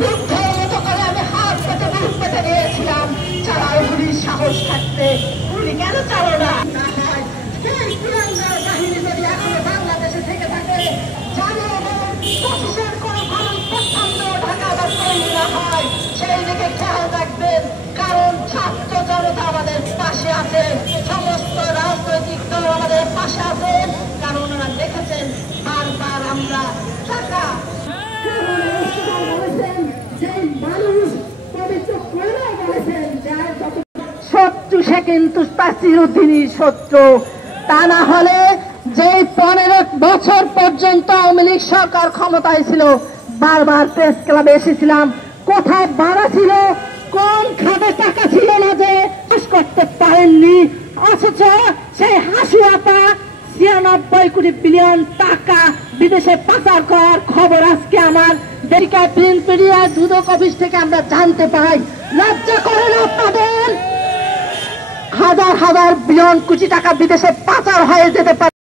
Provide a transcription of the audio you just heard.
মুখের মতো করে আমি হাত পেতে বুক পেতে নিয়েছিলাম। চালাও গুলি, সাহস থাকতে গুলি কেন চালো না? না হয় সেই কুলাঙ্গার বাহিনী যদি এখনো বাংলাদেশে থেকে থাকে, জানো পঁচিশের কোন গরম প্রচন্ড ঢাকা বা তৈরি না হয়, সেই দিকে খেয়াল রাখবেন। কারণ ছাত্র জনতা আমাদের পাশে আছে, সমস্ত রাজনৈতিক দল আমাদের পাশে আছে। কারণ ওনারা দেখেছেন বারবার আমরা টাকা শত্রু সে কিন্তু তার চিরদিনই শত্রু। তা না হলে যে 15 বছর পর্যন্ত আওয়ামী লীগ সরকার ক্ষমতায় ছিল, বারবার প্রেস ক্লাবে এসেছিলাম, কোথায় বাড়া ছিল, কোন খাতে টাকা ছিল না যে চাষ করতে পারেননি। অথচ সেই হাসুয়াপা 96 কোটি বিলিয়ন টাকা বিদেশে পাচার করার খবর আজকে আমার আমেরিকায় প্রিন্ট মিডিয়ায় দুদক অফিস থেকে আমরা জানতে পাই। লজ্জা করে না আপনাদের? হাজার হাজার বিলিয়ন কোটি টাকা বিদেশে পাচার হয়ে যেতে পারে।